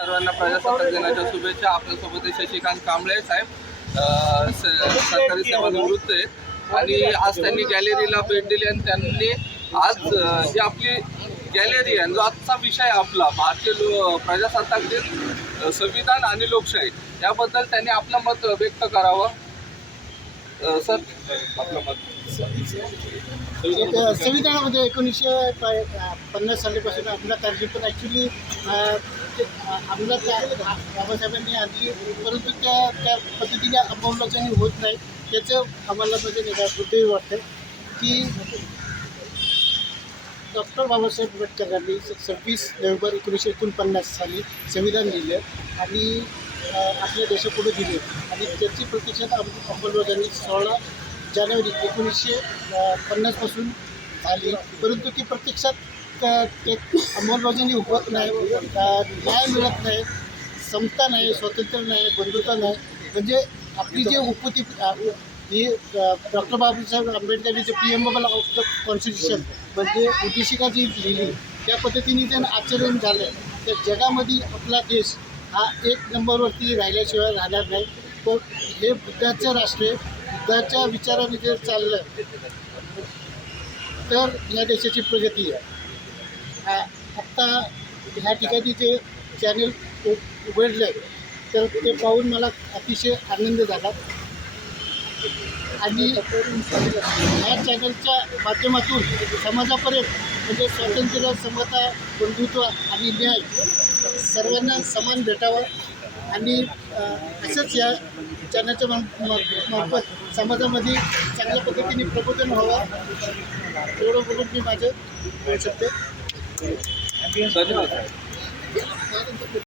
सर्वांना प्रजासत्ताक दिनाच्या शुभेच्छा. आपल्यासोबत आहे शशिकांत कांबळे साहेब, सरकारी सेवानिवृत्त आहेत आणि आज त्यांनी गॅलरीला भेट दिली आणि त्यांनी आज जी आपली गॅलरी आहे, जो आजचा विषय आहे आपला भारतीय प्रजासत्ताक दिन, संविधान आणि लोकशाही, याबद्दल त्यांनी आपलं मत व्यक्त करावं. सर, आपलं मत. संविधानामध्ये 1950 सालीपासून अंमलात आणली, पण ॲक्च्युली अंमलात बाबासाहेबांनी आणली, परंतु त्या पद्धतीने अंमलबजावणी होत नाही. त्याचं आम्हाला म्हणजे दुर्दैव वाटतं की डॉक्टर बाबासाहेब आंबेडकरांनी 26 नोव्हेंबर 1949 साली संविधान लिहिलं आणि आपल्या देशापुढे दिले आणि त्याची प्रत्यक्षात अंमलबजावणी 16 जानेवारी 1950 झाली, परंतु ती प्रत्यक्षात ते अंमलबजावणी होत नाही, न्याय मिळत नाही, समता नाही, स्वातंत्र्य नाही, बंधुता नाही. म्हणजे आपली जी उपती ही डॉक्टर बाबासाहेब आंबेडकरांनी जे प्रिएम्बल ऑफ द कॉन्स्टिट्यूशन म्हणजे उद्देशिका जी लिहिली त्या पद्धतीने जर आचरण झालं तर जगामध्ये आपला देश हा 1 नंबरवरती राहिल्याशिवाय राहणार नाही. पण हे बुद्धाचं राष्ट्र आहे, बुद्धाच्या विचाराने जर चाललं तर या देशाची प्रगती आहे. आत्ता ह्या ठिकाणी जे चॅनल उघडलं आहे तर ते पाहून मला अतिशय आनंद झाला आणि ह्या चॅनलच्या माध्यमातून समाजापर्यंत म्हणजे स्वातंत्र्य, समता, बंधुत्व आणि न्याय सर्वांना समान भेटावं आणि असंच या चॅनलच्या मार्फत समाजामध्ये चांगल्या पद्धतीने प्रबोधन व्हावं, एवढं बोलून मी माझं बोलू शकते. धन्यवाद.